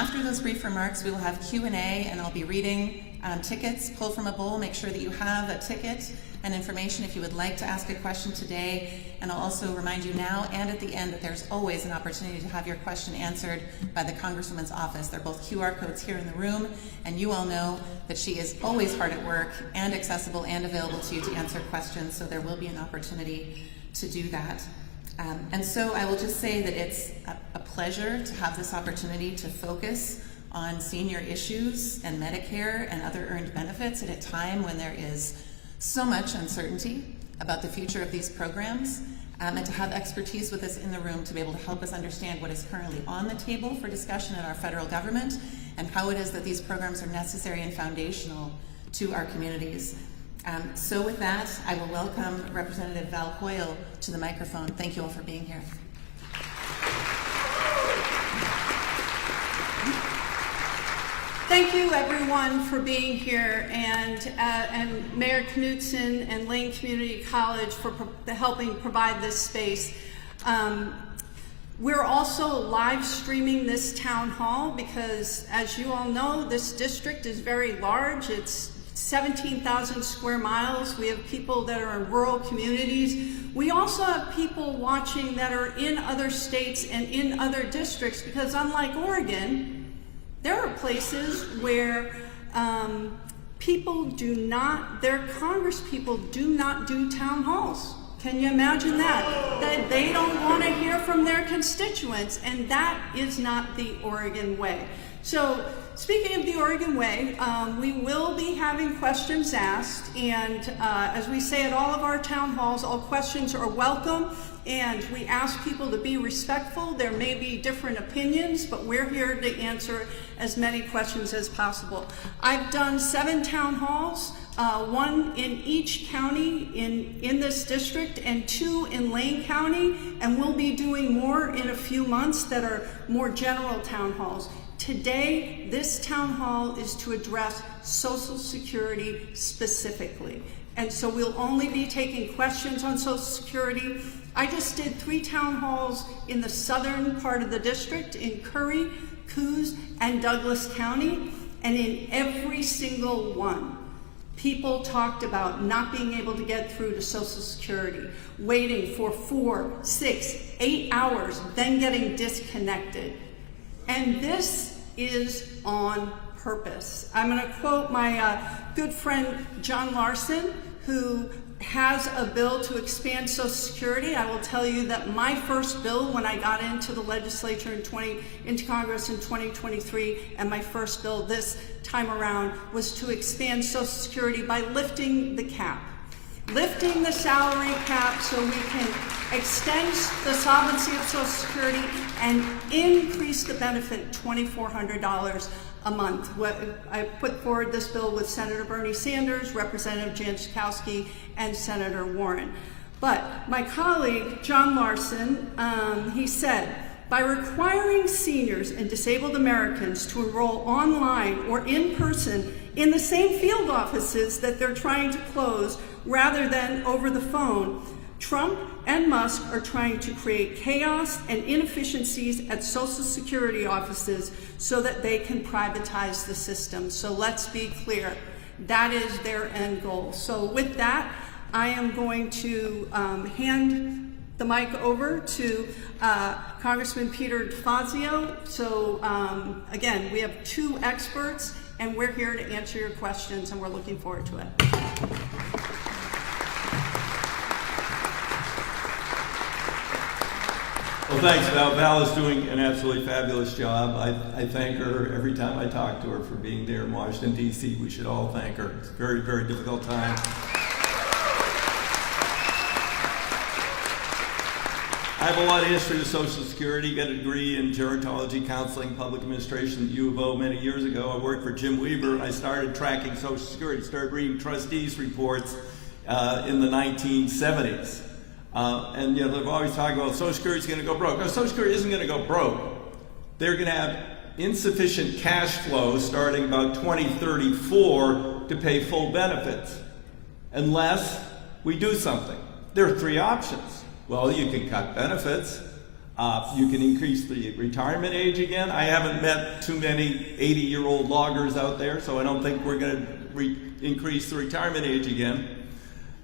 After those brief remarks, we will have Q&A, and I'll be reading tickets. Pull from a bowl, make sure that you have a ticket and information if you would like to ask a question today. And I'll also remind you now and at the end that there's always an opportunity to have your question answered by the Congresswoman's office. They're both QR codes here in the room, and you all know that she is always hard at work and accessible and available to you to answer questions, so there will be an opportunity to do that. And so I will just say that it's a pleasure to have this opportunity to focus on senior issues and Medicare and other earned benefits at a time when there is so much uncertainty about the future of these programs, and to have expertise with us in the room to be able to help us understand what is currently on the table for discussion in our federal government and how it is that these programs are necessary and foundational to our communities. So with that, I will welcome Representative Val Hoyle to the microphone. Thank you all for being here. Thank you, everyone, for being here, and Mayor Knutson and Lane Community College for helping provide this space. We're also live streaming this town hall because, as you all know, this district is very large. It's 17,000 square miles. We have people that are in rural communities. We also have people watching that are in other states and in other districts, because unlike Oregon, there are places where people do not, their Congress people do not do town halls. Can you imagine that? That they don't want to hear from their constituents, and that is not the Oregon way. So speaking of the Oregon way, we will be having questions asked, and as we say at all of our town halls, all questions are welcome, and we ask people to be respectful. There may be different opinions, but we're here to answer as many questions as possible. I've done 7 town halls, 1 in each county in this district and 2 in Lane County, and we'll be doing more in a few months that are more general town halls. Today, this town hall is to address Social Security specifically. And so we'll only be taking questions on Social Security. I just did 3 town halls in the southern part of the district, in Curry, Coos, and Douglas County, and in every single one, people talked about not being able to get through to Social Security, waiting for 4, 6, 8 hours, then getting disconnected. And this is on purpose. I'm going to quote my good friend John Larson, who has a bill to expand Social Security. I will tell you that my first bill, when I got into the legislature into Congress in 2023, and my first bill this time around, was to expand Social Security by lifting the cap. Lifting the salary cap so we can extend the solvency of Social Security and increase the benefit $2,400 a month. I put forward this bill with Senator Bernie Sanders, Representative Jan Schakowsky, and Senator Warren. But my colleague, John Larson, he said, by requiring seniors and disabled Americans to enroll online or in person in the same field offices that they're trying to close rather than over the phone, Trump and Musk are trying to create chaos and inefficiencies at Social Security offices so that they can privatize the system. So let's be clear, that is their end goal. So with that, I am going to hand the mic over to Congressman Peter DeFazio. So again, we have 2 experts, and we're here to answer your questions, and we're looking forward to it. Well, thanks, Val. Val is doing an absolutely fabulous job. I thank her every time I talk to her for being there in Washington, D.C. We should all thank her. It's a very, very difficult time. I have a lot of history with Social Security. Got a degree in gerontology, counseling, public administration at U of O many years ago. I worked for Jim Weaver, and I started tracking Social Security, started reading trustees' reports in the 1970s. And you know, they've always talked about Social Security is going to go broke. No, Social Security isn't going to go broke. They're going to have insufficient cash flow starting about 2034 to pay full benefits, unless we do something. There are 3 options. Well, you can cut benefits. You can increase the retirement age again. I haven't met too many 80-year-old loggers out there, so I don't think we're going to increase the retirement age again.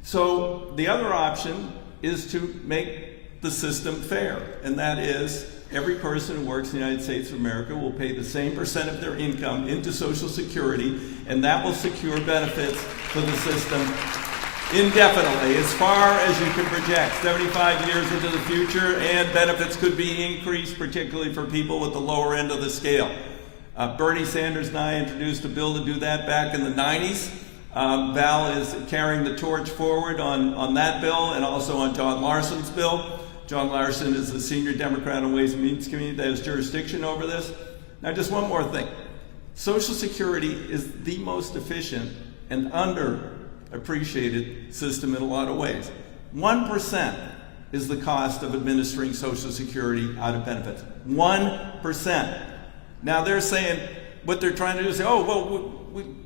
So the other option is to make the system fair, and that is every person who works in the United States of America will pay the same percent of their income into Social Security, and that will secure benefits for the system indefinitely, as far as you can project, 75 years into the future, and benefits could be increased, particularly for people with the lower end of the scale. Bernie Sanders and I introduced a bill to do that back in the 90s. Val is carrying the torch forward on that bill and also on John Larson's bill. John Larson is the senior Democrat on Ways and Means Committee that has jurisdiction over this. Now, just one more thing. Social Security is the most efficient and underappreciated system in a lot of ways. 1% is the cost of administering Social Security out of benefits. 1%. Now they're saying, what they're trying to do is say, oh, well,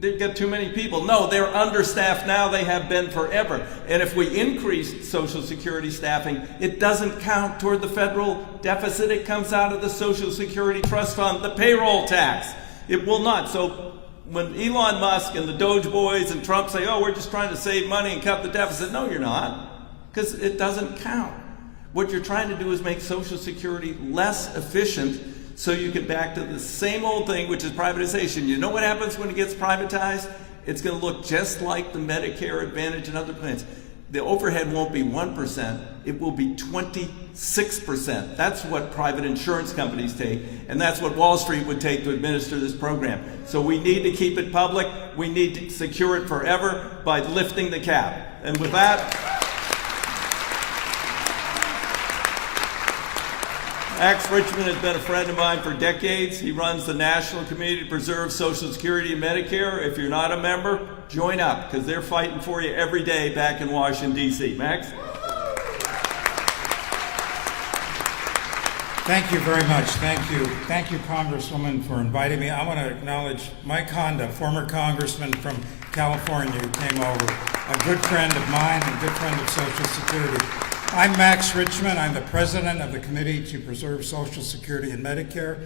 they've got too many people. No, they're understaffed now. They have been forever. And if we increase Social Security staffing, it doesn't count toward the federal deficit. It comes out of the Social Security Trust Fund, the payroll tax. It will not. So when Elon Musk and the Doge boys and Trump say, oh, we're just trying to save money and cut the deficit, no, you're not, because it doesn't count. What you're trying to do is make Social Security less efficient so you get back to the same old thing, which is privatization. You know what happens when it gets privatized? It's going to look just like the Medicare Advantage and other plans. The overhead won't be 1%, it will be 26%. That's what private insurance companies take, and that's what Wall Street would take to administer this program. So we need to keep it public. We need to secure it forever by lifting the cap. And with that, Max Richmond has been a friend of mine for decades. He runs the National Committee to Preserve Social Security and Medicare. If you're not a member, join up, because they're fighting for you every day back in Washington, D.C. Max? Thank you very much. Thank you. Thank you, Congresswoman, for inviting me. I want to acknowledge Mike Honda, former congressman from California who came over, a good friend of mine and good friend of Social Security. I'm Max Richmond. I'm the president of the Committee to Preserve Social Security and Medicare.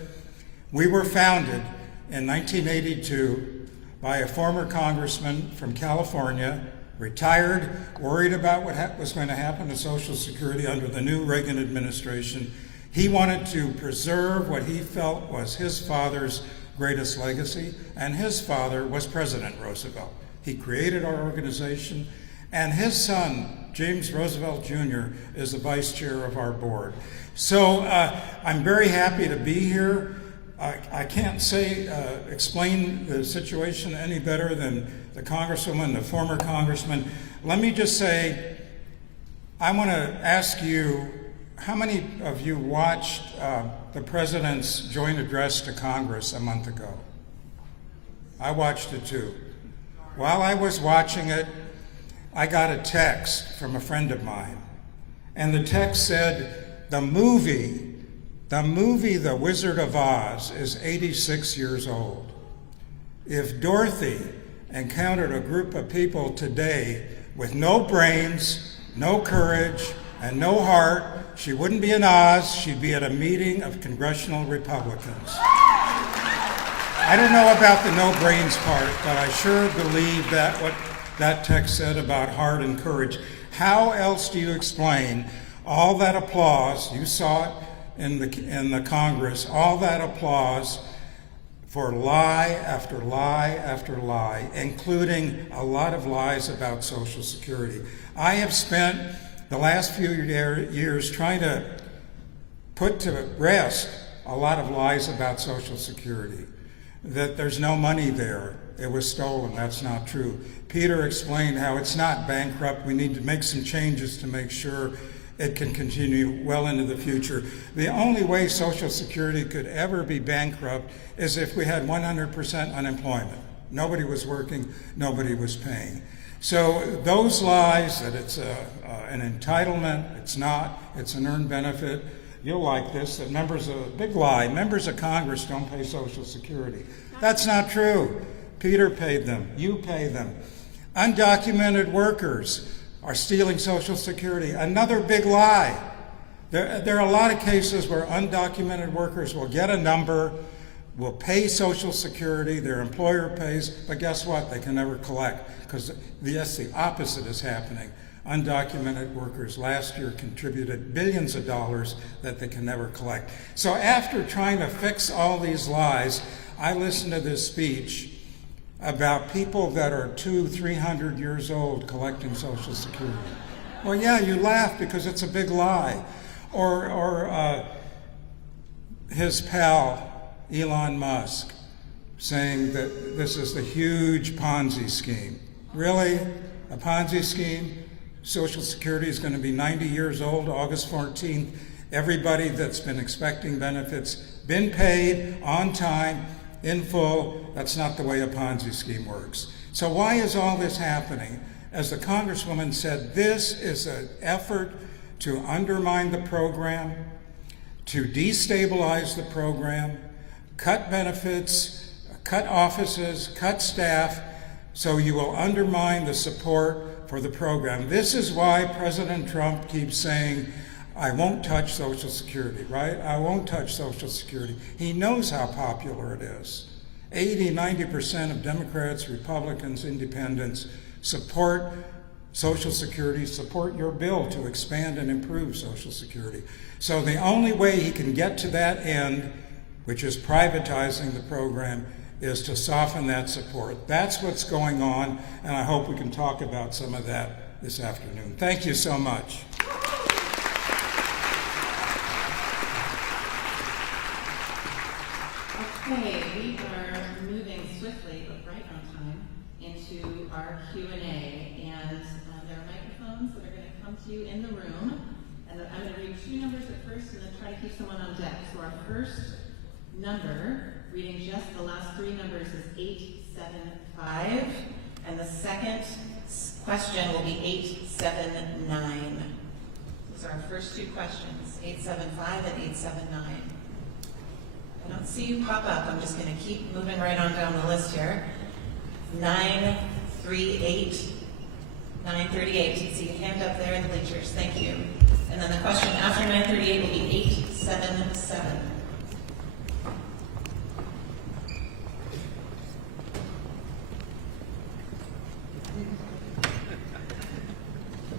We were founded in 1982 by a former congressman from California, retired, worried about what was going to happen to Social Security under the new Reagan administration. He wanted to preserve what he felt was his father's greatest legacy, and his father was President Roosevelt. He created our organization, and his son, James Roosevelt Jr., is the vice chair of our board. So I'm very happy to be here. I can't explain the situation any better than the congresswoman, the former congressman. Let me just say, I want to ask you, how many of you watched the president's joint address to Congress a month ago? I watched it too. While I was watching it, I got a text from a friend of mine, and the text said, the movie The Wizard of Oz is 86 years old. If Dorothy encountered a group of people today with no brains, no courage, and no heart, she wouldn't be in Oz, she'd be at a meeting of congressional Republicans. I don't know about the no brains part, but I sure believe that what that text said about heart and courage. How else do you explain all that applause? You saw it in the Congress, all that applause for lie after lie after lie, including a lot of lies about Social Security. I have spent the last few years trying to put to rest a lot of lies about Social Security, that there's no money there. It was stolen. That's not true. Peter explained how it's not bankrupt. We need to make some changes to make sure it can continue well into the future. The only way Social Security could ever be bankrupt is if we had 100% unemployment. Nobody was working, nobody was paying. So those lies that it's an entitlement, it's not, it's an earned benefit. You'll like this, that big lie, members of Congress don't pay Social Security. That's not true. Peter paid them, you pay them. Undocumented workers are stealing Social Security. Another big lie. There are a lot of cases where undocumented workers will get a number, will pay Social Security, their employer pays, but guess what? They can never collect, because yes, the opposite is happening. Undocumented workers last year contributed billions of dollars that they can never collect. So after trying to fix all these lies, I listened to this speech about people that are 200-300 years old collecting Social Security. Well, yeah, you laugh because it's a big lie. Or his pal, Elon Musk, saying that this is the huge Ponzi scheme. Really? A Ponzi scheme? Social Security is going to be 90 years old, August 14th. Everybody that's been expecting benefits, been paid on time, in full. That's not the way a Ponzi scheme works. So why is all this happening? As the Congresswoman said, this is an effort to undermine the program, to destabilize the program, cut benefits, cut offices, cut staff, so you will undermine the support for the program. This is why President Trump keeps saying, I won't touch Social Security, right? I won't touch Social Security. He knows how popular it is. 80-90% of Democrats, Republicans, Independents support Social Security, support your bill to expand and improve Social Security. So the only way he can get to that end, which is privatizing the program, is to soften that support. That's what's going on, and I hope we can talk about some of that this afternoon. Thank you so much. Okay, we are moving swiftly, but right on time, into our Q&A. And there are microphones that are going to come to you in the room. And I'm going to read two numbers at first and then try to keep someone on deck. So our first number, reading just the last three numbers, is 875. And the second question will be 879. Those are our first two questions, 875 and 879. I don't see you pop up. I'm just going to keep moving right on down the list here. 938. 938. You can see a hand up there in the bleachers. Thank you. And then the question after 938 will be 877.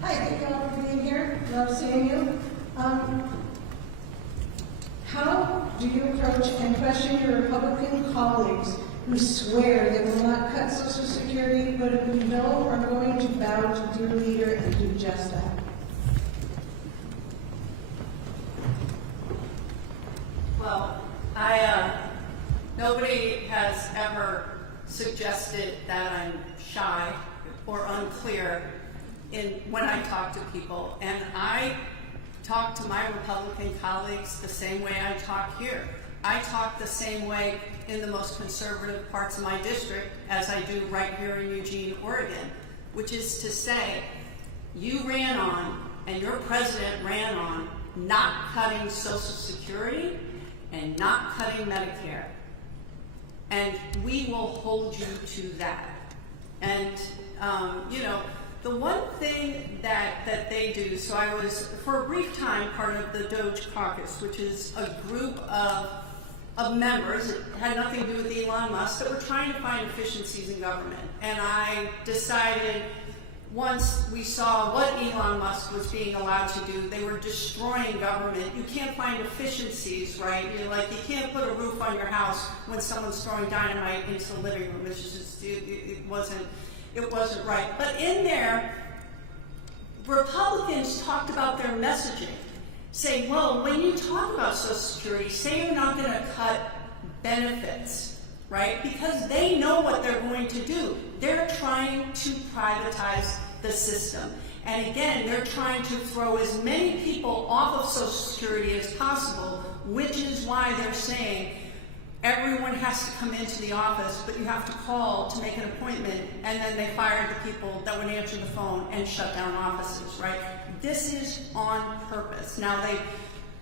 Hi, thank you all for being here. Love seeing you. How do you approach and question your Republican colleagues who swear they will not cut Social Security, but who know are going to bow to dear leader and do just that? Well, nobody has ever suggested that I'm shy or unclear when I talk to people, and I talk to my Republican colleagues the same way I talk here. I talk the same way in the most conservative parts of my district as I do right here in Eugene, Oregon, which is to say, you ran on, and your president ran on, not cutting Social Security and not cutting Medicare. And we will hold you to that. And, the one thing that they do, so I was, for a brief time, part of the Doge Caucus, which is a group of members, it had nothing to do with Elon Musk, that were trying to find efficiencies in government. And I decided, once we saw what Elon Musk was being allowed to do, they were destroying government. You can't find efficiencies, right? You're like, you can't put a roof on your house when someone's throwing dynamite into the living room. It's just, it wasn't right. But in there, Republicans talked about their messaging, saying, well, when you talk about Social Security, say you're not going to cut benefits, right? Because they know what they're going to do. They're trying to privatize the system. And again, they're trying to throw as many people off of Social Security as possible, which is why they're saying everyone has to come into the office, but you have to call to make an appointment, and then they fired the people that would answer the phone and shut down offices, right? This is on purpose. Now, they've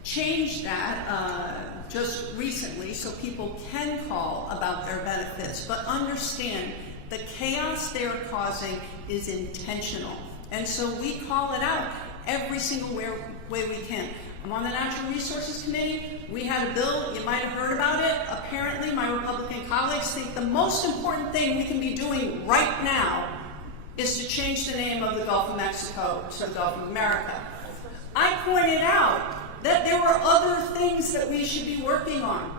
changed that just recently so people can call about their benefits, but understand the chaos they are causing is intentional. And so we call it out every single way we can. I'm on the Natural Resources Committee. We had a bill, you might have heard about it. Apparently, my Republican colleagues think the most important thing we can be doing right now is to change the name of the Gulf of Mexico to Gulf of America. I pointed out that there were other things that we should be working on,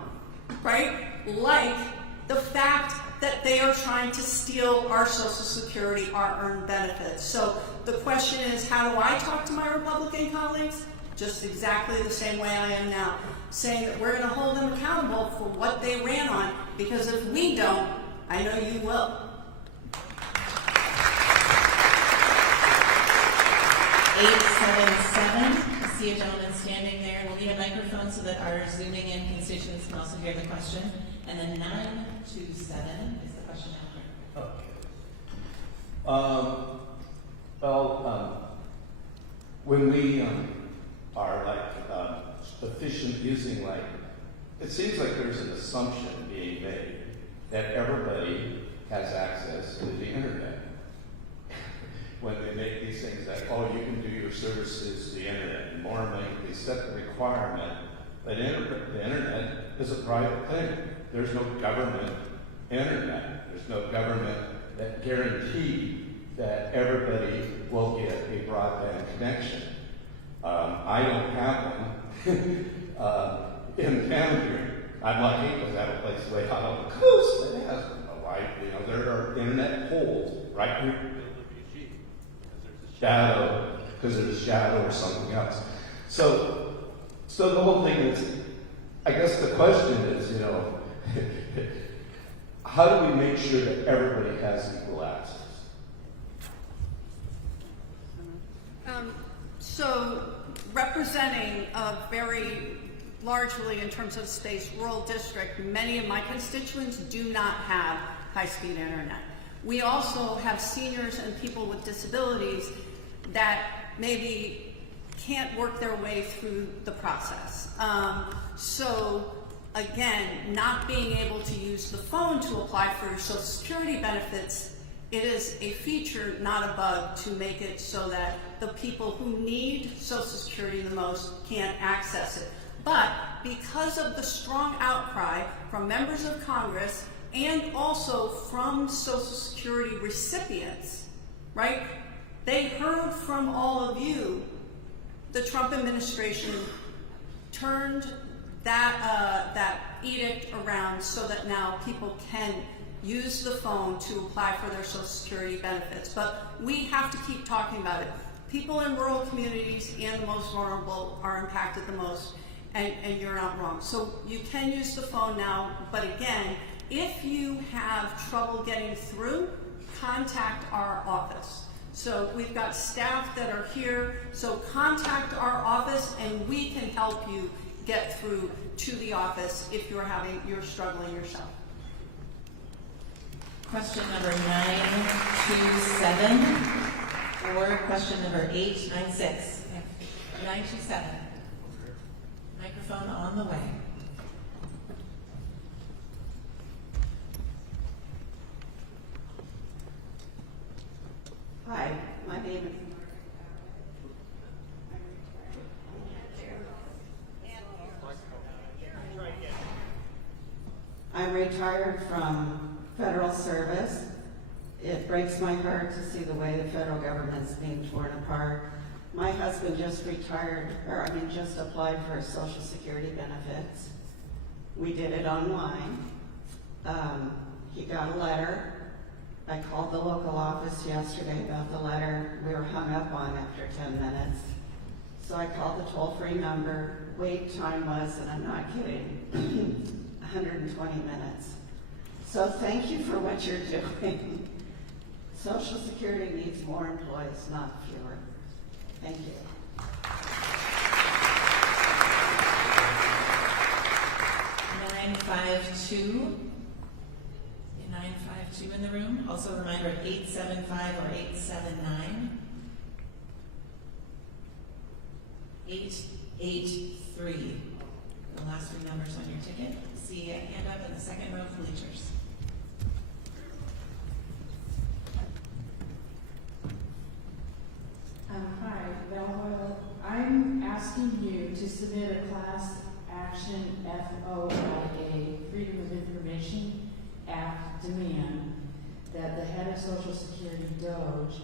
right? Like the fact that they are trying to steal our Social Security, our earned benefits. So the question is, how do I talk to my Republican colleagues? Just exactly the same way I am now, saying that we're going to hold them accountable for what they ran on, because if we don't, I know you will. 877. I see a gentleman standing there. We'll need a microphone so that our zooming in constituents can also hear the question. And then 927 is the question after. When we are like efficient using, like, it seems like there's an assumption being made that everybody has access to the internet. When they make these things that, oh, you can do your services to the internet, and more money, they set the requirement that the internet is a private thing. There's no government internet. There's no government that guarantee that everybody will get a broadband connection. I don't have one in town here. I'm lucky because I have a place way out on the coast that has a right. You know, there are internet poles right here. Shadow, because there's a shadow or something else. So the whole thing is, I guess the question is, you know, how do we make sure that everybody has equal access? So representing a very largely, in terms of space, rural district, many of my constituents do not have high-speed internet. We also have seniors and people with disabilities that maybe can't work their way through the process. So again, not being able to use the phone to apply for your Social Security benefits, it is a feature, not a bug, to make it so that the people who need Social Security the most can't access it. But because of the strong outcry from members of Congress and also from Social Security recipients, right? They heard from all of you. The Trump administration turned that edict around so that now people can use the phone to apply for their Social Security benefits. But we have to keep talking about it. People in rural communities and the most vulnerable are impacted the most, and you're not wrong. So you can use the phone now, but again, if you have trouble getting through, contact our office. So we've got staff that are here, so contact our office and we can help you get through to the office if you're struggling yourself. Question number 927 or question number 896. 927. Microphone on the way. Hi, my name is I'm retired from federal service. It breaks my heart to see the way the federal government's being torn apart. My husband just just applied for Social Security benefits. We did it online. He got a letter. I called the local office yesterday about the letter. We were hung up on after 10 minutes. So I called the toll-free number. Wait time was, and I'm not kidding, 120 minutes. So thank you for what you're doing. Social Security needs more employees, not fewer. Thank you. 952. 952 in the room. Also a reminder of 875 or 879. 883. The last three numbers on your ticket. See a hand up in the second row of bleachers. Hi, Val Hoyle. I'm asking you to Social Security Doge,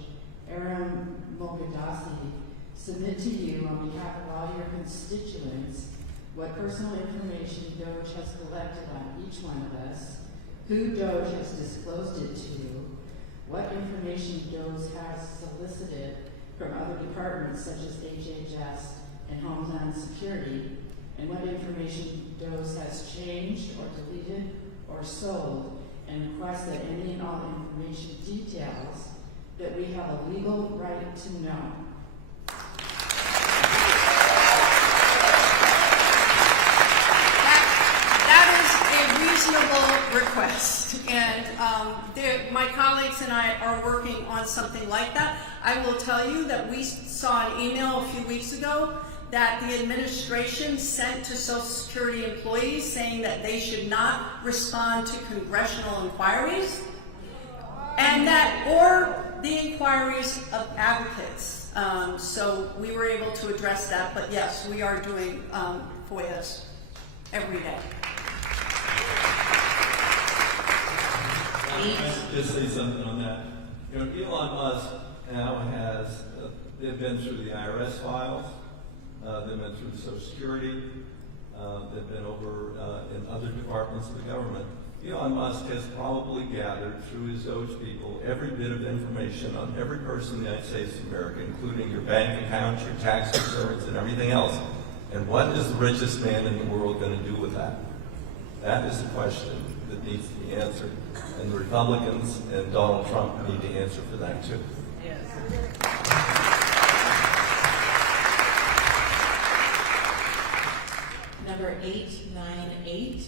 Aram Mogadassi, submit to you on behalf of all your constituents what personal information Doge has collected on each one of us, who Doge has disclosed it to, what information Doge has solicited from other departments such as HHS and Homeland Security, and what information Doge has changed or deleted or sold, and request that any and all information details that we have a legal right to know. Request, and my colleagues and I are working on something like that. I will tell you that we saw an email a few weeks ago that the administration sent to Social Security employees saying that they should not respond to congressional inquiries, and that, or the inquiries of advocates. So we were able to address that, but yes, we are doing FOIAs every day. Just say something on that. You know, Elon Musk now has, they've been through the IRS files, they've been through Social Security, they've been over in other departments of the government. Elon Musk has probably gathered through his Doge people every bit of information on every person in the United States of America, including your bank accounts, your tax returns, and everything else. And what is the richest man in the world going to do with that? That is the question that needs to be answered. And the Republicans and Donald Trump need to answer for that too. Yes. Number 898.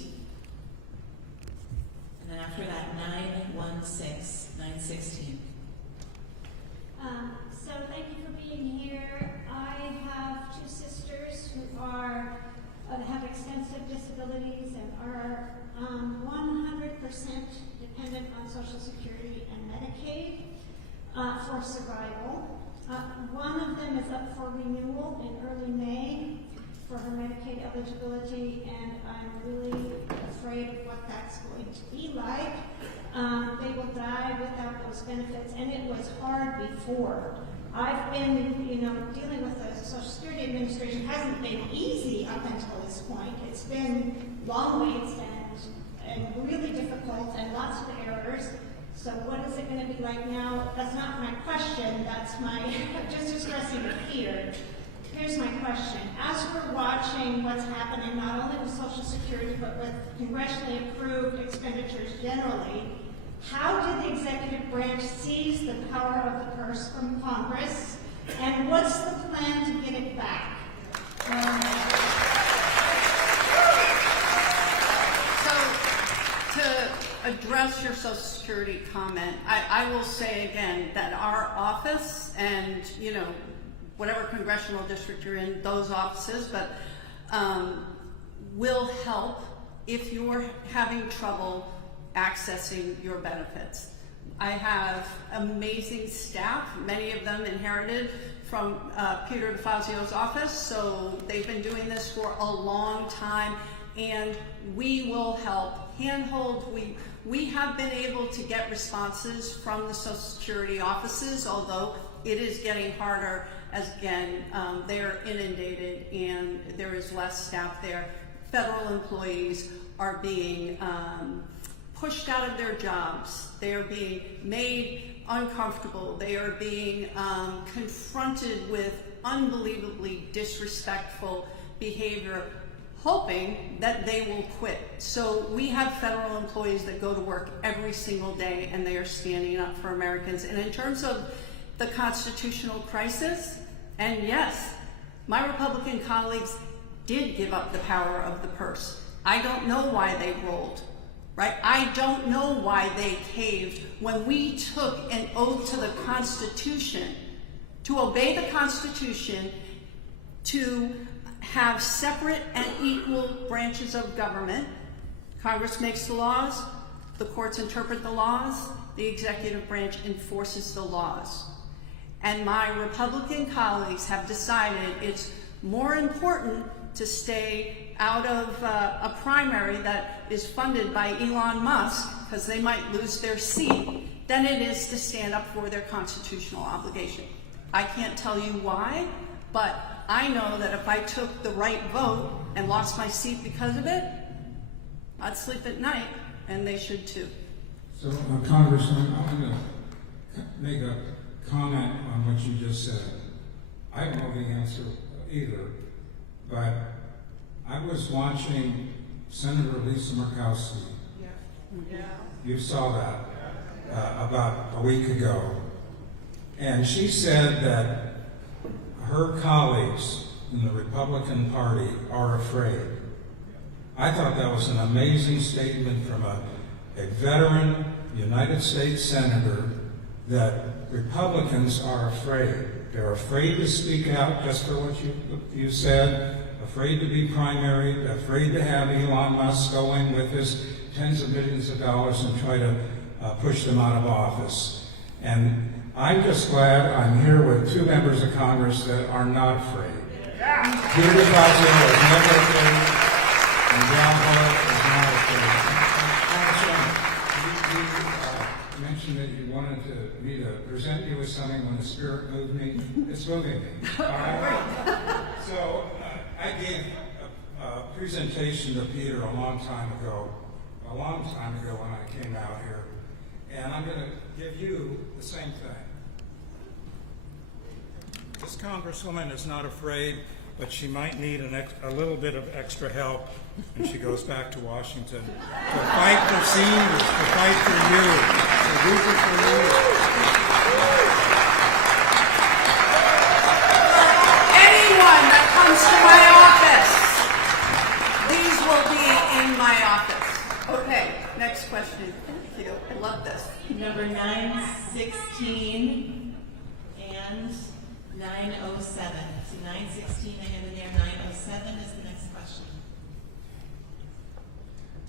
And then after that, 916, 916. So thank you for being here. I have two sisters who have extensive disabilities and are 100% dependent on Social Security and Medicaid for survival. One of them is up for renewal in early May for her Medicaid eligibility, and I'm really afraid of what that's going to be like. They will die without those benefits, and it was hard before. I've been, dealing with the Social Security Administration hasn't been easy up until this point. It's been long waits and really difficult and lots of errors. So what is it going to be like now? That's not my question. That's just expressing fear. Here's my question. As we're watching what's happening not only with Social Security but with congressionally approved expenditures generally, how did the executive branch seize the power of the purse from Congress, and what's the plan to get it back? So, to address your Social Security comment, I will say again that our office and, whatever congressional district you're in, those offices, but will help if you're having trouble accessing your benefits. I have amazing staff, many of them inherited from Peter DeFazio's office, so they've been doing this for a long time, and we will help handhold. We have been able to get responses from the Social Security offices, although it is getting harder as, again, they are inundated and there is less staff there. Federal employees are being pushed out of their jobs. They are being made uncomfortable. They are being confronted with unbelievably disrespectful behavior, hoping that they will quit. So we have federal employees that go to work every single day and they are standing up for Americans. And in terms of the constitutional crisis, and yes, my Republican colleagues did give up the power of the purse. I don't know why they rolled. Right? I don't know why they caved when we took an oath to the Constitution, to obey the Constitution, to have separate and equal branches of government. Congress makes the laws, the courts interpret the laws, the executive branch enforces the laws. And my Republican colleagues have decided it's more important to stay out of a primary that is funded by Elon Musk, because they might lose their seat than it is to stand up for their constitutional obligation. I can't tell you why, but I know that if I took the right vote and lost my seat because of it, I'd sleep at night, and they should too. So, Congressman, I want to make a comment on what you just said. I don't know the answer either, but I was watching Senator Lisa Murkowski. You saw that about a week ago. And she said that her colleagues in the Republican Party are afraid. I thought that was an amazing statement from a veteran United States Senator, that Republicans are afraid. They're afraid to speak out, just for what you said, afraid to be primaried, afraid to have Elon Musk go in with his tens of millions of dollars and try to push them out of office. And I'm just glad I'm here with two members of Congress that are not afraid. Peter DeFazio is never afraid, and Val Hoyle is not afraid. You mentioned that you wanted me to present you with something when the Spirit moved me. It's moving me. All right? So I gave a presentation to Peter a long time ago when I came out here. And I'm going to give you the same thing. This Congresswoman is not afraid, but she might need a little bit of extra help when she goes back to Washington to fight for seniors, to fight for you. So these are for you. Anyone that comes to my office, these will be in my office. Okay, next question. Thank you. I love this. Number 916 and 907. So 916 I have in there, 907 is the next question.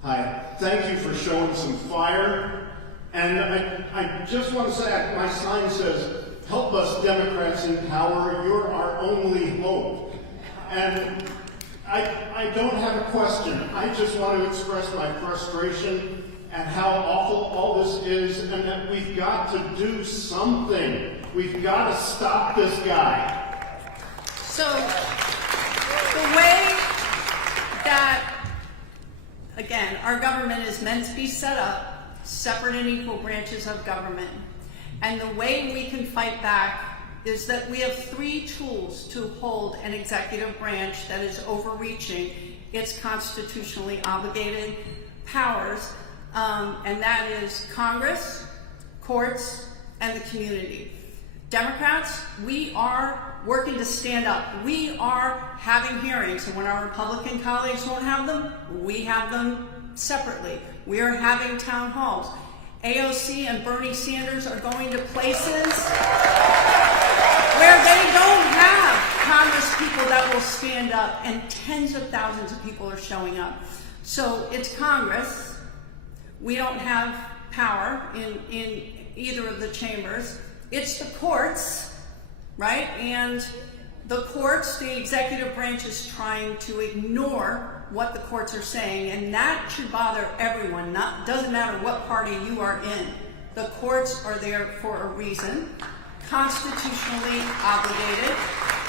Hi, thank you for showing some fire. And I just want to say, my sign says, "Help us Democrats in power, you're our only hope." And I don't have a question. I just want to express my frustration at how awful all this is, and that we've got to do something. We've got to stop this guy. So, the way that, again, our government is meant to be set up, separate and equal branches of government, and the way we can fight back is that we have three tools to hold an executive branch that is overreaching its constitutionally obligated powers, and that is Congress, courts, and the community. Democrats, we are working to stand up. We are having hearings, and when our Republican colleagues won't have them, we have them separately. We are having town halls. AOC and Bernie Sanders are going to places where they don't have Congress people that will stand up, and tens of thousands of people are showing up. So it's Congress. We don't have power in either of the chambers. It's the courts, right? And the courts, the executive branch is trying to ignore what the courts are saying, and that should bother everyone. Doesn't matter what party you are in. The courts are there for a reason, constitutionally obligated.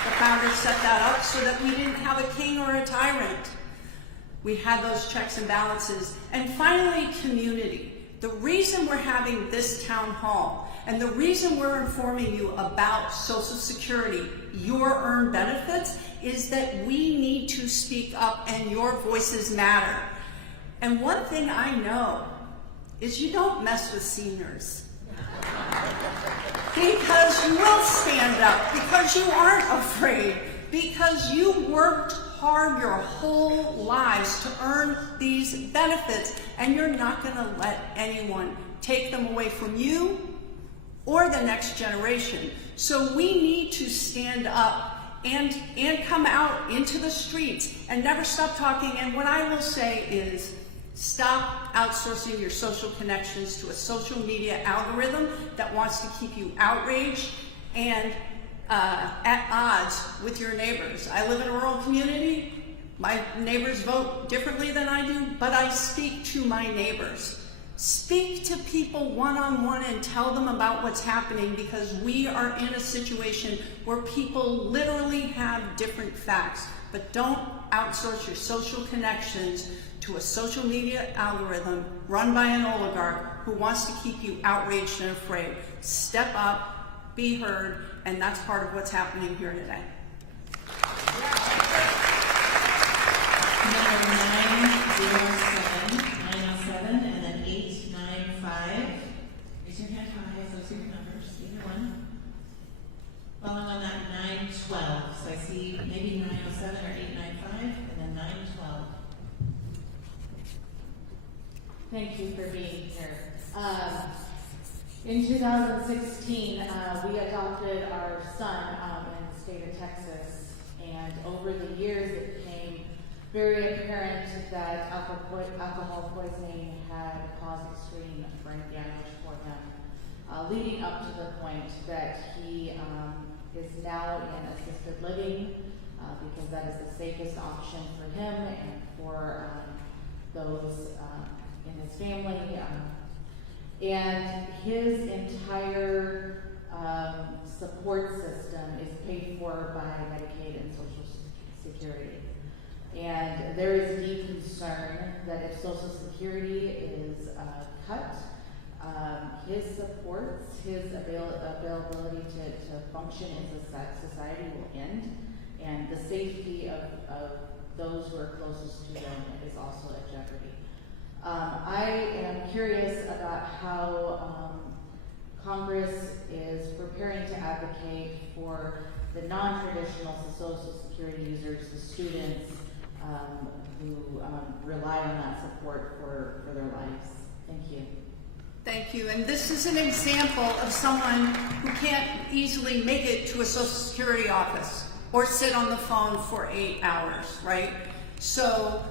The founders set that up so that we didn't have a king or a tyrant. We had those checks and balances. And finally, community. The reason we're having this town hall and the reason we're informing you about Social Security, your earned benefits, is that we need to speak up and your voices matter. And one thing I know is you don't mess with seniors. Because you will stand up, because you aren't afraid, because you worked hard your whole lives to earn these benefits, and you're not going to let anyone take them away from you or the next generation. So we need to stand up and come out into the streets and never stop talking. And what I will say is, stop outsourcing your social connections to a social media algorithm that wants to keep you outraged and at odds with your neighbors. I live in a rural community. My neighbors vote differently than I do, but I speak to my neighbors. Speak to people one-on-one and tell them about what's happening, because we are in a situation where people literally have different facts. But don't outsource your social connections to a social media algorithm run by an oligarch who wants to keep you outraged and afraid. Step up, be heard, and that's part of what's happening here today. Number 907, and then 895. Raise your hand high, those are your numbers, either one. Following on that, 912. So I see maybe 907 or 895, and then 912. Thank you for being here. In 2016, we adopted our son in the state of Texas, and over the years it became very apparent that alcohol poisoning had caused extreme brain damage for him, leading up to the point that he is now in assisted living because that is the safest option for him and for those in his family. And his entire support system is paid for by Medicaid and Social Security. And there is deep concern that if Social Security is cut, his supports, his availability to function in society will end, and the safety of those who are closest to them is also at jeopardy. I am curious about how Congress is preparing to advocate for the non-traditional Social Security users, the students who rely on that support for their lives. Thank you. Thank you. And this is an example of someone who can't easily make it to a Social Security office or sit on the phone for 8 hours, right? So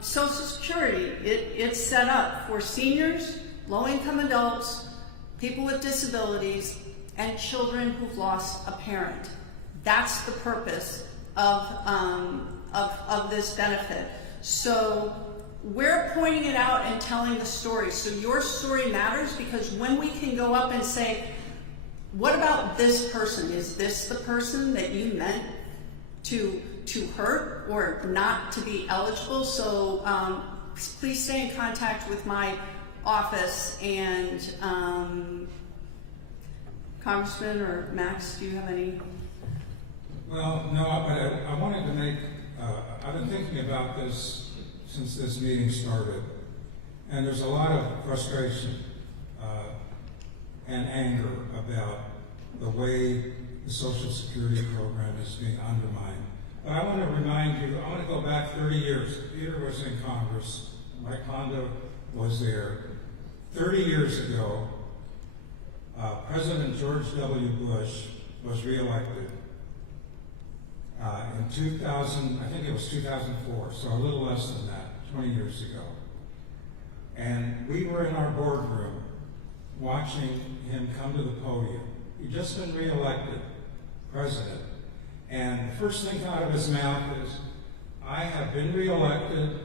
Social Security, it's set up for seniors, low-income adults, people with disabilities, and children who've lost a parent. That's the purpose of this benefit. So we're pointing it out and telling the story. So your story matters, because when we can go up and say, what about this person? Is this the person that you meant to hurt or not to be eligible? So please stay in contact with my office. And Congressman or Max, do you have any? Well, no, but I wanted to make, I've been thinking about this since this meeting started, and there's a lot of frustration and anger about the way the Social Security program is being undermined. But I want to remind you, I want to go back 30 years. Peter was in Congress, Mike Hondo was there. 30 years ago, President George W. Bush was reelected. In 2000, I think it was 2004, so a little less than that, 20 years ago. And we were in our boardroom watching him come to the podium. He'd just been reelected president. And the first thing out of his mouth is, I have been reelected,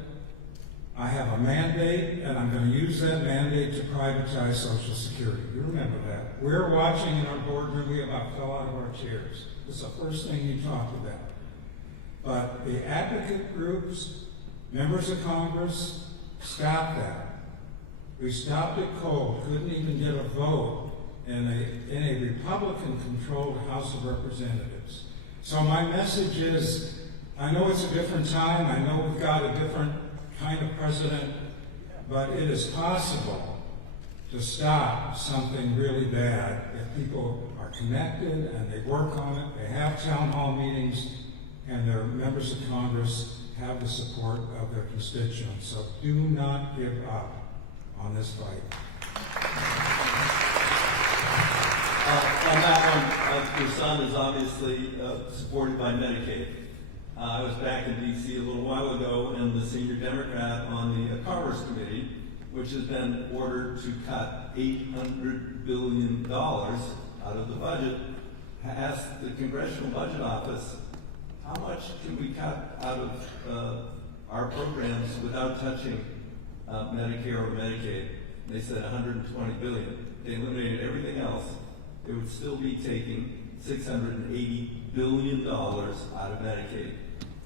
I have a mandate, and I'm going to use that mandate to privatize Social Security. You remember that. We're watching in our boardroom, we about fell out of our chairs. It's the first thing he talked about. But the advocate groups, members of Congress, stopped that. We stopped it cold, couldn't even get a vote in a Republican-controlled House of Representatives. So my message is, I know it's a different time, I know we've got a different kind of president, but it is possible to stop something really bad if people are connected and they work on it, they have town hall meetings, and their members of Congress have the support of their constituents. So do not give up on this fight. On that one, your son is obviously supported by Medicaid. I was back in D.C. a little while ago, and the senior Democrat on the Commerce Committee, which has been ordered to cut $800 billion out of the budget, asked the Congressional Budget Office, how much can we cut out of our programs without touching Medicare or Medicaid? They said 120 billion. They eliminated everything else. It would still be taking $680 billion out of Medicaid.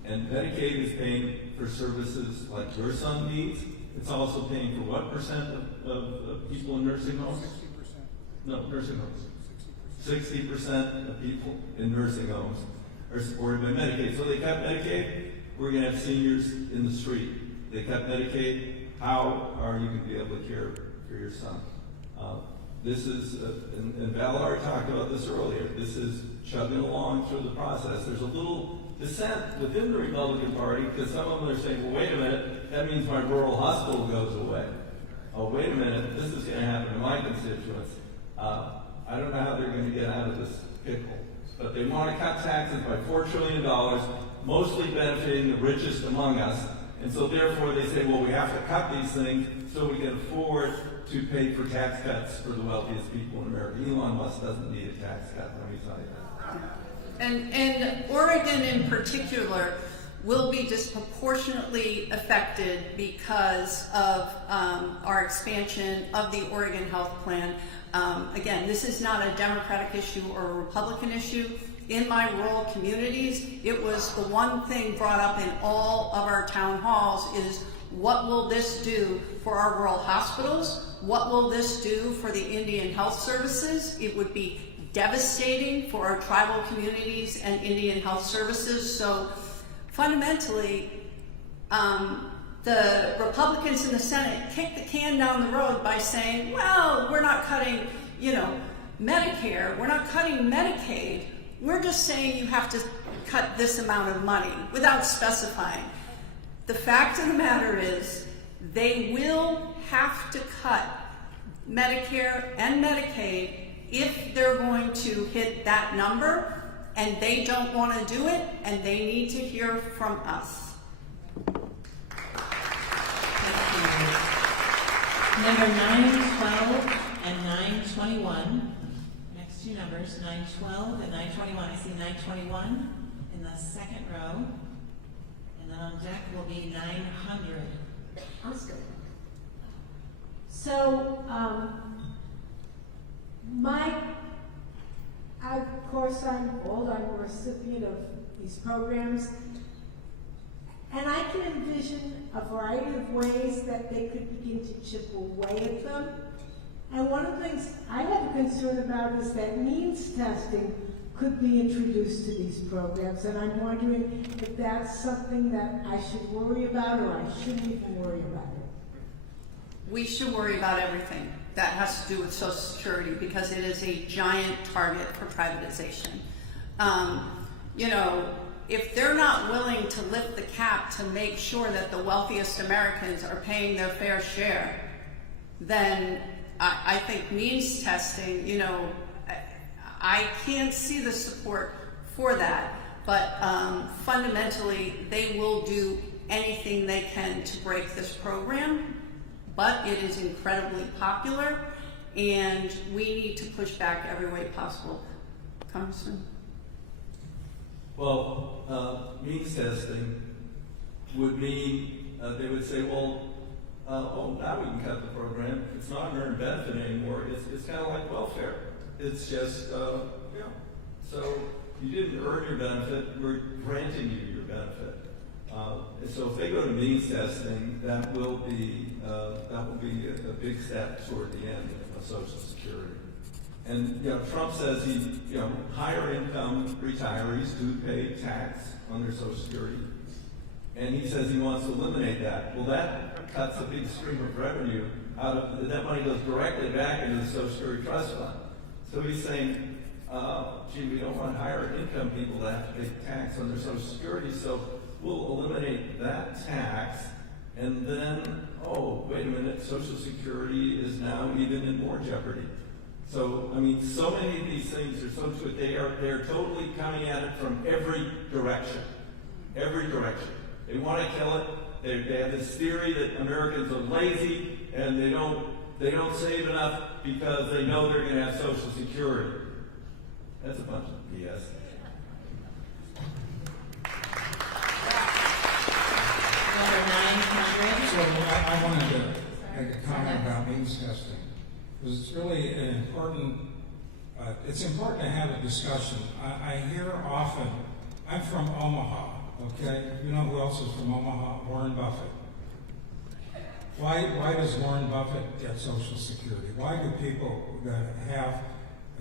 And Medicaid is paying for services like your son needs. It's also paying for what percent of people in nursing homes? 60%. No, nursing homes. 60% of people in nursing homes are supported by Medicaid. So they cut Medicaid, we're going to have seniors in the street. They cut Medicaid, how are you going to be able to care for your son? This is, and Val already talked about this earlier, this is chugging along through the process. There's a little dissent within the Republican Party because some of them are saying, well, wait a minute, that means my rural hospital goes away. Oh, wait a minute, this is going to happen to my constituents. I don't know how they're going to get out of this pickle. But they want to cut taxes by $4 trillion, mostly benefiting the richest among us. And so therefore they say, well, we have to cut these things so we can afford to pay for tax cuts for the wealthiest people in America. Elon Musk doesn't need a tax cut, let me tell you that. And Oregon in particular will be disproportionately affected because of our expansion of the Oregon Health Plan. Again, this is not a Democratic issue or a Republican issue. In my rural communities, it was the one thing brought up in all of our town halls is, what will this do for our rural hospitals? What will this do for the Indian Health Services? It would be devastating for our tribal communities and Indian Health Services. So fundamentally, the Republicans in the Senate kicked the can down the road by saying, well, we're not cutting, Medicare, we're not cutting Medicaid, we're just saying you have to cut this amount of money without specifying. The fact of the matter is, they will have to cut Medicare and Medicaid if they're going to hit that number, and they don't want to do it, and they need to hear from us. Number 912 and 921. Next two numbers, 912 and 921. I see 921 in the second row. And then on deck will be 900. Oscar. So, of course, I'm old, I'm a recipient of these programs, and I can envision a variety of ways that they could begin to chip away at them. And one of the things I have a concern about is that means testing could be introduced to these programs, and I'm wondering if that's something that I should worry about or I shouldn't even worry about it. We should worry about everything that has to do with Social Security because it is a giant target for privatization. If they're not willing to lift the cap to make sure that the wealthiest Americans are paying their fair share, then I think means testing, I can't see the support for that, but fundamentally they will do anything they can to break this program, but it is incredibly popular and we need to push back every way possible. Congressman? Well, means testing would mean they would say, well, now we can cut the program. It's not an earned benefit anymore. It's kind of like welfare. It's just, so you didn't earn your benefit, we're granting you your benefit. So if they go to means testing, that will be a big step toward the end of Social Security. And Trump says higher income retirees do pay tax on their Social Security, and he says he wants to eliminate that. Well, that cuts a big stream of revenue out of that money goes directly back into the Social Security Trust Fund. So he's saying, we don't want higher income people to have to pay tax on their Social Security, so we'll eliminate that tax, and then, wait a minute, Social Security is now even in more jeopardy. So, so many of these things are so true. They're totally coming at it from every direction. Every direction. They want to kill it. They have this theory that Americans are lazy and they don't save enough because they know they're going to have Social Security. That's a bunch of BS. Number 900. So I wanted to make a comment about means testing? Because it's really an important, it's important to have a discussion. I hear often, I'm from Omaha, okay? You know who else is from Omaha? Warren Buffett. Why does Warren Buffett get Social Security? Why do people that have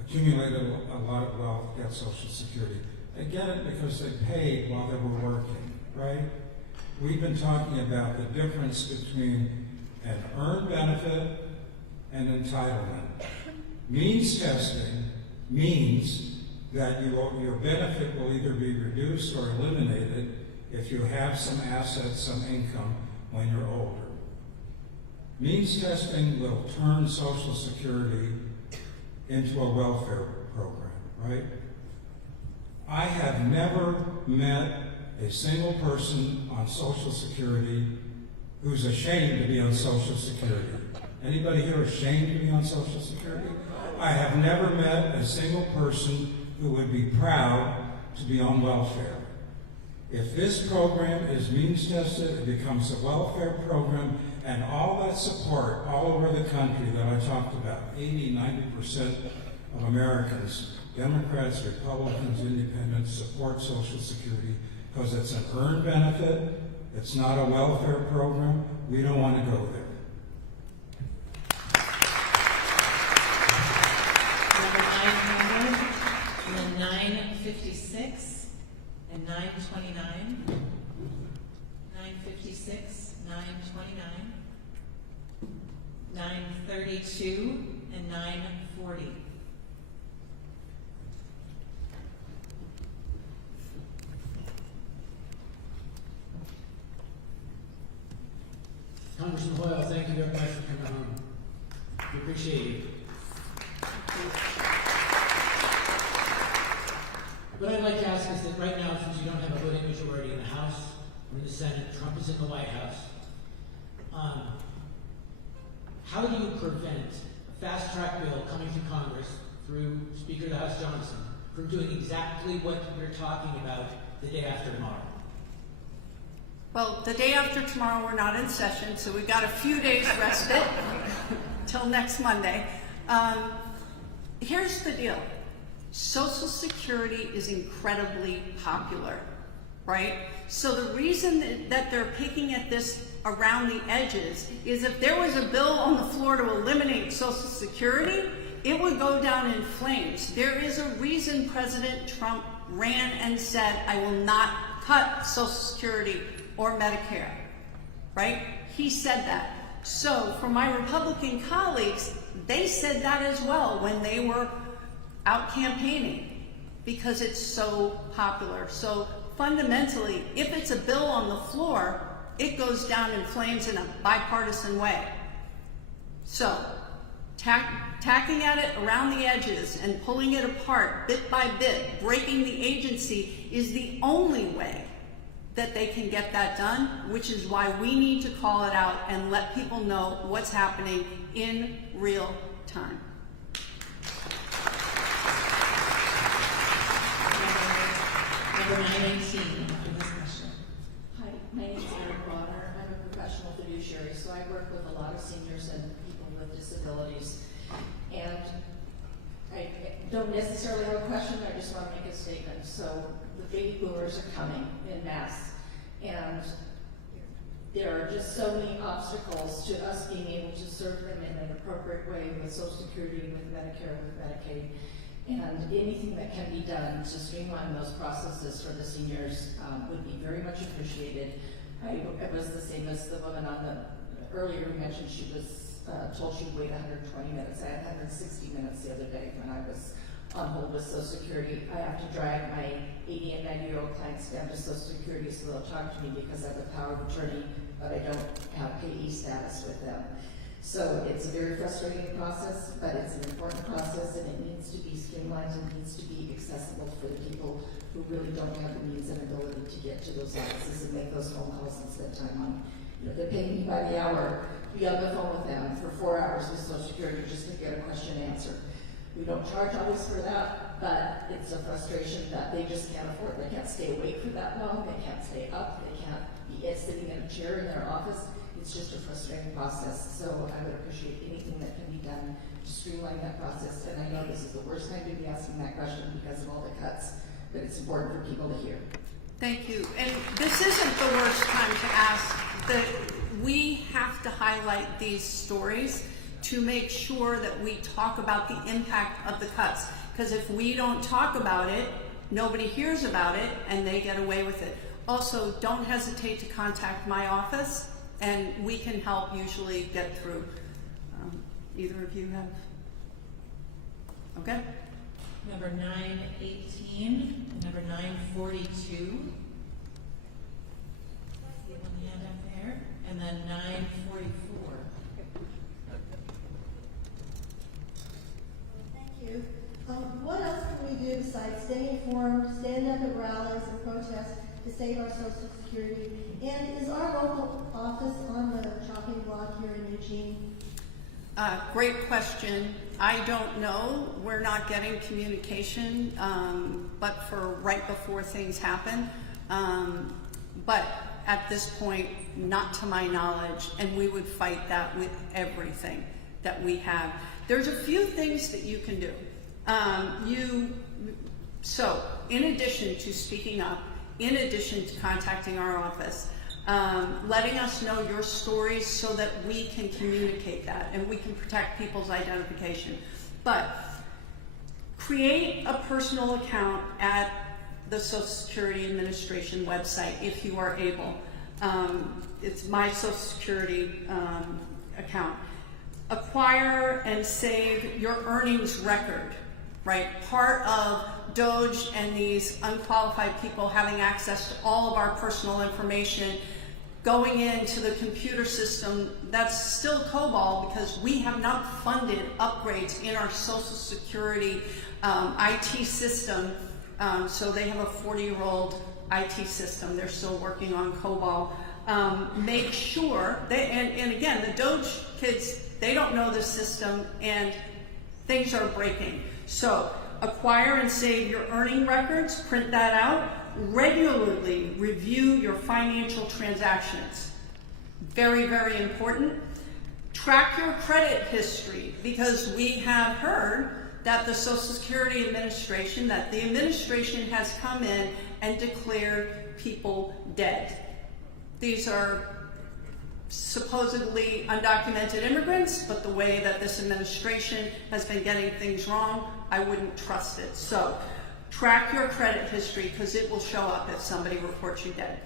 accumulated a lot of wealth get Social Security? They get it because they paid while they were working, right? We've been talking about the difference between an earned benefit and entitlement. Means testing means that your benefit will either be reduced or eliminated if you have some assets, some income when you're older. Means testing will turn Social Security into a welfare program, right? I have never met a single person on Social Security who's ashamed to be on Social Security. Anybody here ashamed to be on Social Security? I have never met a single person who would be proud to be on welfare. If this program is means tested, it becomes a welfare program, and all that support all over the country that I talked about, 80–90% of Americans, Democrats, Republicans, Independents, support Social Security because it's an earned benefit, it's not a welfare program. We don't want to go there. Number 900, and then 956, and 929. 956, 929. 932, and 940. Congressman Hoyle, thank you very much for coming home. We appreciate you. What I'd like to ask is that right now, since you don't have a voting majority in the House or in the Senate, Trump is in the White House, how do you prevent a fast-track bill coming through Congress through Speaker of the House Johnson from doing exactly what we're talking about the day after tomorrow? Well, the day after tomorrow, we're not in session, so we've got a few days respite till next Monday. Here's the deal. Social Security is incredibly popular, right? So the reason that they're picking at this around the edges is if there was a bill on the floor to eliminate Social Security, it would go down in flames. There is a reason President Trump ran and said, I will not cut Social Security or Medicare, right? He said that. So for my Republican colleagues, they said that as well when they were out campaigning because it's so popular. So fundamentally, if it's a bill on the floor, it goes down in flames in a bipartisan way. So tacking at it around the edges and pulling it apart bit by bit, breaking the agency is the only way that they can get that done, which is why we need to call it out and let people know what's happening in real time. Number 918 for this question. Hi, my name is Erin Bonner. I'm a professional fiduciary, so I work with a lot of seniors and people with disabilities. And I don't necessarily have a question, I just want to make a statement. So the baby boomers are coming en masse, and there are just so many obstacles to us being able to serve them in an appropriate way with Social Security, with Medicare, with Medicaid. And anything that can be done to streamline those processes for the seniors would be very much appreciated. It was the same as the woman on the earlier who mentioned she was told she'd wait 120 minutes. I had 160 minutes the other day when I was on hold with Social Security. I have to drag my 80 and 90-year-old clients down to Social Security so they'll talk to me because I have a power of attorney, but I don't have payee status with them. So it's a very frustrating process, but it's an important process, and it needs to be streamlined and needs to be accessible for the people who really don't have the means and ability to get to those offices and make those phone calls and spend time on. You know, they're paying me by the hour to be on the phone with them for 4 hours with Social Security just to get a question answered. We don't charge always for that, but it's a frustration that they just can't afford. They can't stay awake for that long. They can't stay up. They can't be sitting in a chair in their office. it's just a frustrating process. So I would appreciate anything that can be done to streamline that process. And I know this is the worst time to be asking that question because of all the cuts, but it's important for people to hear. Thank you. And this isn't the worst time to ask. We have to highlight these stories to make sure that we talk about the impact of the cuts. Because if we don't talk about it, nobody hears about it and they get away with it. Also, don't hesitate to contact my office and we can help usually get through. Either of you have? Okay. Number 918 and number 942. Get one hand up there. And then 944. Thank you. What else can we do besides stay informed, stand up at rallies and protest to save our Social Security? And is our local office on the chopping block here in Eugene? Great question. I don't know. We're not getting communication, but for right before things happen. But at this point, not to my knowledge, and we would fight that with everything that we have. There's a few things that you can do. So, in addition to speaking up, in addition to contacting our office, letting us know your stories so that we can communicate that and we can protect people's identification. But create a personal account at the Social Security Administration website if you are able. It's my Social Security account. Acquire and save your earnings record, right? Part of DOJ and these unqualified people having access to all of our personal information going into the computer system, that's still COBOL because we have not funded upgrades in our Social Security IT system. So they have a 40-year-old IT system. They're still working on COBOL. Make sure, and again, the DOJ kids, they don't know the system and things are breaking. So acquire and save your earning records, print that out, regularly review your financial transactions. Very, very important. Track your credit history because we have heard that the Social Security Administration, that the administration has come in and declared people dead. These are supposedly undocumented immigrants, but the way that this administration has been getting things wrong, I wouldn't trust it. So track your credit history because it will show up if somebody reports you dead.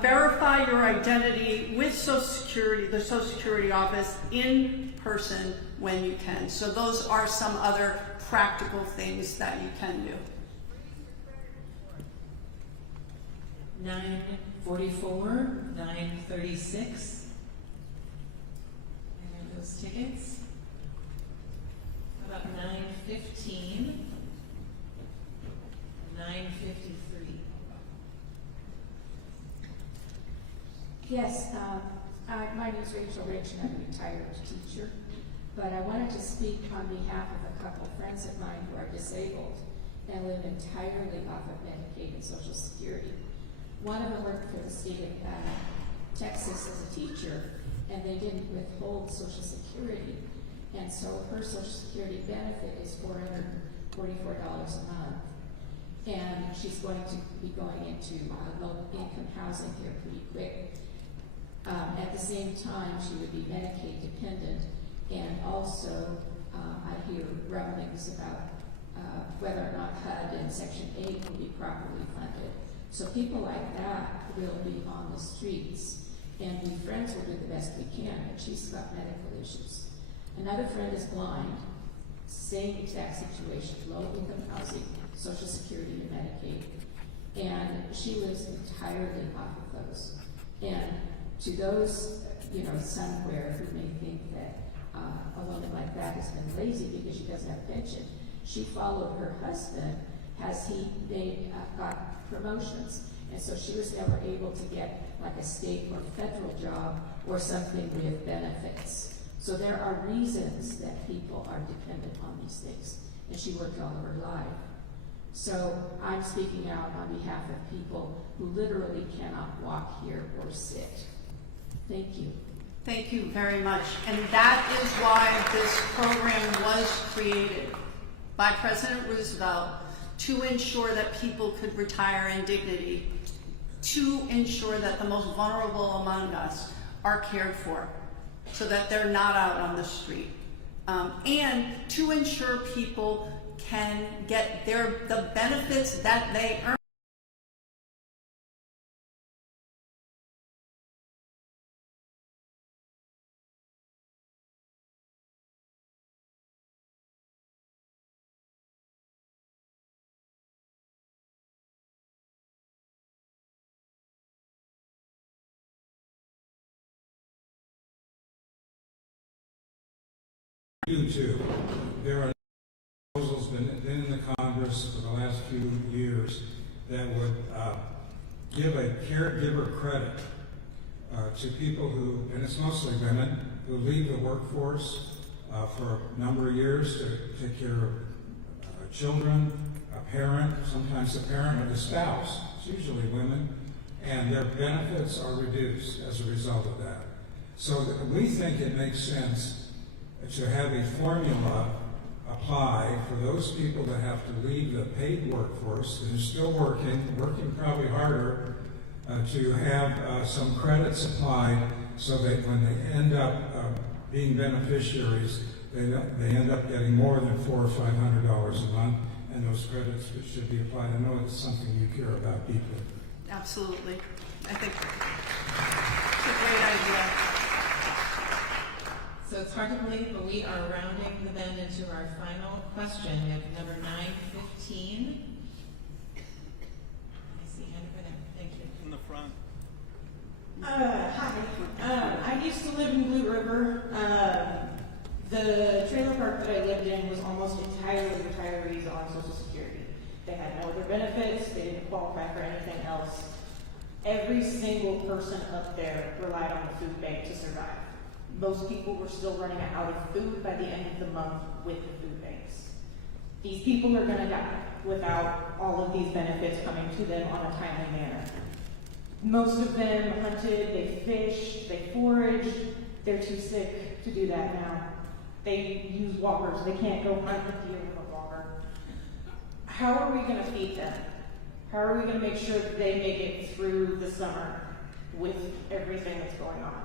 Verify your identity with Social Security, the Social Security office in person when you can. So those are some other practical things that you can do. 944, 936. Any of those tickets? How about 915, 953? Yes, my name is Rachel Rich and I'm a retired teacher, but I wanted to speak on behalf of a couple friends of mine who are disabled and live entirely off of Medicaid and Social Security. One of them worked for the state of Texas as a teacher, and they didn't withhold Social Security, and so her Social Security benefit is $444 a month. And she's going to be going into low-income housing here pretty quick. At the same time, she would be Medicaid dependent, and also I hear rumblings about whether or not HUD and Section 8 will be properly funded. So people like that will be on the streets, and we friends will do the best we can, but she's got medical issues. Another friend is blind, same exact situation, low-income housing, Social Security and Medicaid, and she lives entirely off of those. And to those, somewhere who may think that a woman like that has been lazy because she doesn't have a pension, she followed her husband as they got promotions, and so she was never able to get like a state or federal job or something with benefits. So there are reasons that people are dependent on these things, and she worked all of her life. So I'm speaking out on behalf of people who literally cannot walk here or sit. Thank you. Thank you very much. And that is why this program was created by President Roosevelt, to ensure that people could retire in dignity, to ensure that the most vulnerable among us are cared for, so that they're not out on the street, and to ensure people can get the benefits that they earn. You too. There are proposals been in the Congress for the last few years that would give a caregiver credit to people who, and it's mostly women, who leave the workforce for a number of years to take care of children, a parent, sometimes the parent or the spouse. It's usually women, and their benefits are reduced as a result of that. So we think it makes sense to have a formula apply for those people that have to leave the paid workforce and are still working probably harder, to have some credits applied so that when they end up being beneficiaries, they end up getting more than $400 or $500 a month, and those credits should be applied. I know it's something you care about deeply. Absolutely. I think it's a great idea. So it's hard to believe, but we are rounding the bend into our final question. We have number 915. I see hand over there. Thank you. In the front. Hi. I used to live in Blue River. The trailer park that I lived in was almost entirely retirees on Social Security. They had no other benefits. They didn't qualify for anything else. Every single person up there relied on the food bank to survive. Most people were still running out of food by the end of the month with the food banks. These people are going to die without all of these benefits coming to them on a timely manner. Most of them hunted, they fished, they foraged. They're too sick to do that now. They use walkers. They can't go hunt the deer with a walker. How are we going to feed them? How are we going to make sure that they make it through the summer with everything that's going on?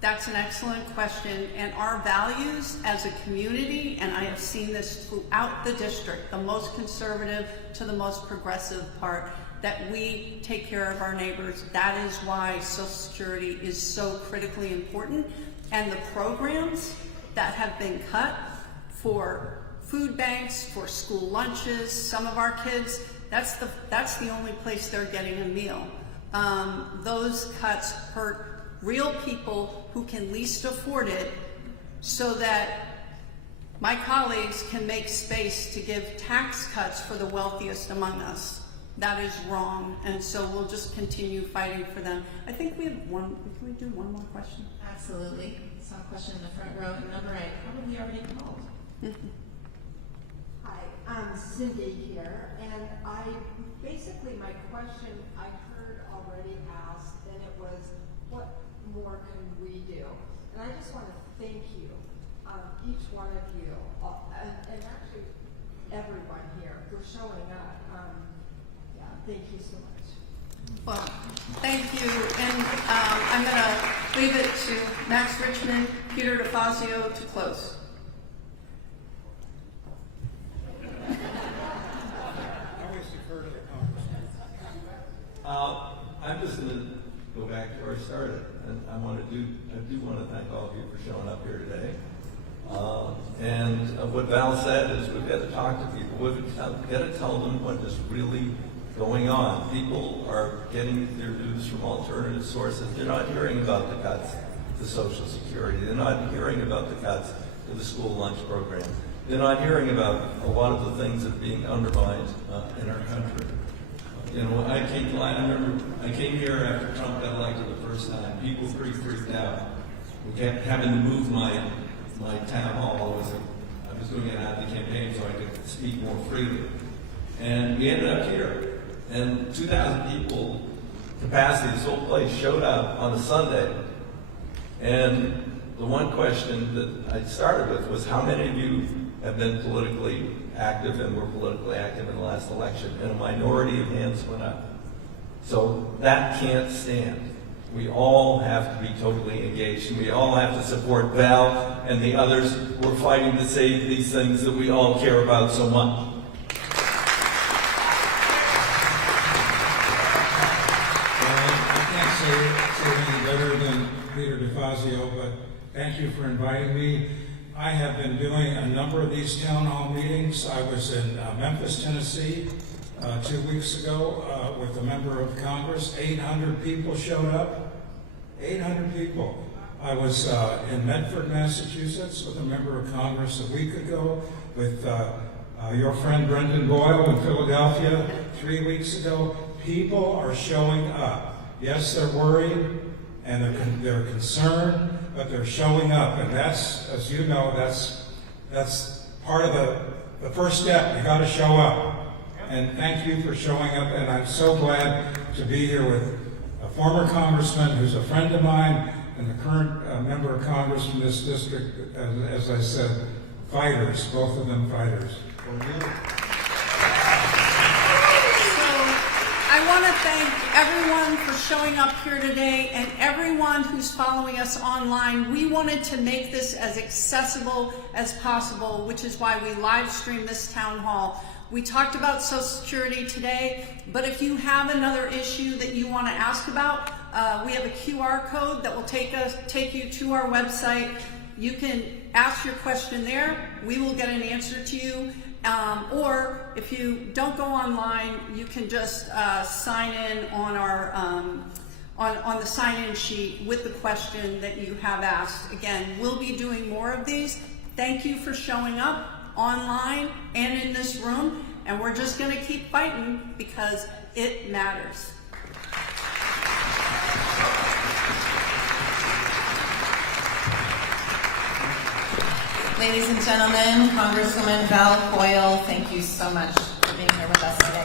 That's an excellent question, and our values as a community, and I have seen this throughout the district, the most conservative to the most progressive part, that we take care of our neighbors. That is why Social Security is so critically important, and the programs that have been cut for food banks, for school lunches, some of our kids, that's the only place they're getting a meal. Those cuts hurt real people who can least afford it, so that my colleagues can make space to give tax cuts for the wealthiest among us. That is wrong, and so we'll just continue fighting for them. I think we have one. Can we do one more question? Absolutely. Saw a question in the front row, a number I probably already called. Hi, I'm Cindy here, and basically my question I heard already asked, and it was, what more can we do? And I just want to thank you, each one of you, and actually everyone here for showing up. Yeah, thank you so much. Well, thank you, and I'm going to leave it to Max Richmond, Peter DeFazio to close. I'm just going to go back to where I started, and I do want to thank all of you for showing up here today. And what Val said is we've got to talk to people. We've got to tell them what is really going on. People are getting their news from alternative sources. They're not hearing about the cuts to Social Security. They're not hearing about the cuts to the school lunch program. They're not hearing about a lot of the things that are being undermined in our country. You know, I remember I came here after Trump got elected the first time. People pretty freaked out. We kept having to move my town hall. I was doing an ad campaign so I could speak more freely. And we ended up here. And 2,000 people capacity, this whole place showed up on a Sunday. And the one question that I started with was, how many of you have been politically active and were politically active in the last election? And a minority of hands went up. So that can't stand. We all have to be totally engaged, and we all have to support Val and the others who are fighting to save these things that we all care about so much. I can't say any better than Peter DeFazio, but thank you for inviting me. I have been doing a number of these town hall meetings. I was in Memphis, Tennessee 2 weeks ago with a member of Congress. 800 people showed up. 800 people. I was in Medford, Massachusetts with a member of Congress a week ago, with your friend Brendan Boyle in Philadelphia 3 weeks ago. People are showing up. Yes, they're worried and they're concerned, but they're showing up, and that's, as you know, that's part of the first step. You got to show up. And thank you for showing up, and I'm so glad to be here with a former congressman who's a friend of mine and the current member of Congress from this district, as I said, fighters, both of them fighters. I want to thank everyone for showing up here today and everyone who's following us online. We wanted to make this as accessible as possible, which is why we live stream this town hall. We talked about Social Security today, but if you have another issue that you want to ask about, we have a QR code that will take you to our website. You can ask your question there. We will get an answer to you. Or if you don't go online, you can just sign in on our on the sign-in sheet with the question that you have asked. Again, we'll be doing more of these. Thank you for showing up online and in this room, and we're just going to keep fighting because it matters. Ladies and gentlemen, Congresswoman Val Hoyle, thank you so much for being here with us today.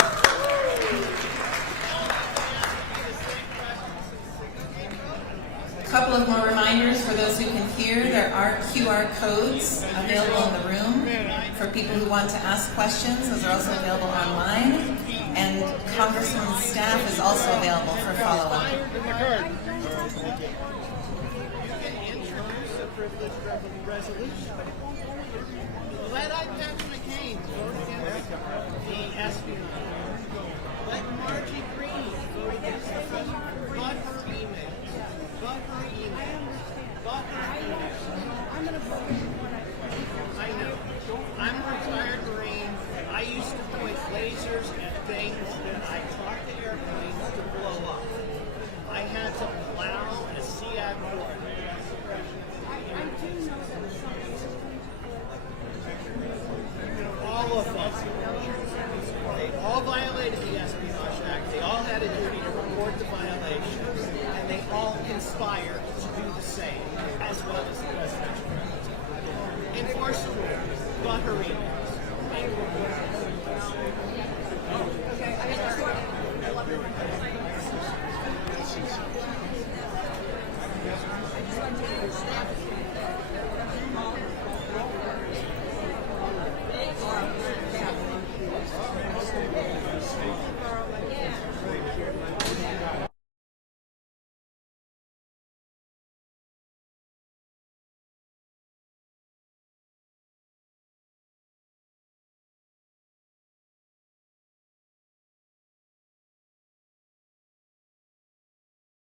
A couple of more reminders for those who can hear. There are QR codes available in the room for people who want to ask questions. Those are also available online. And Congressman's staff is also available for follow-up. Let Patrick McCain vote against the espionage. Let Margie Green vote against the president. But her emails. But her emails. But her emails. I'm going to vote I know. I'm a retired Marine. I used to point lasers at things that I taught the airplanes to blow up. I had to plow a SEAD board. I do know that all of them. They all violated the Espionage Act. They all had a duty to report the violations, and they all conspired to do the same, as well as the presidential candidate. Enforce the rule, but her emails. Okay,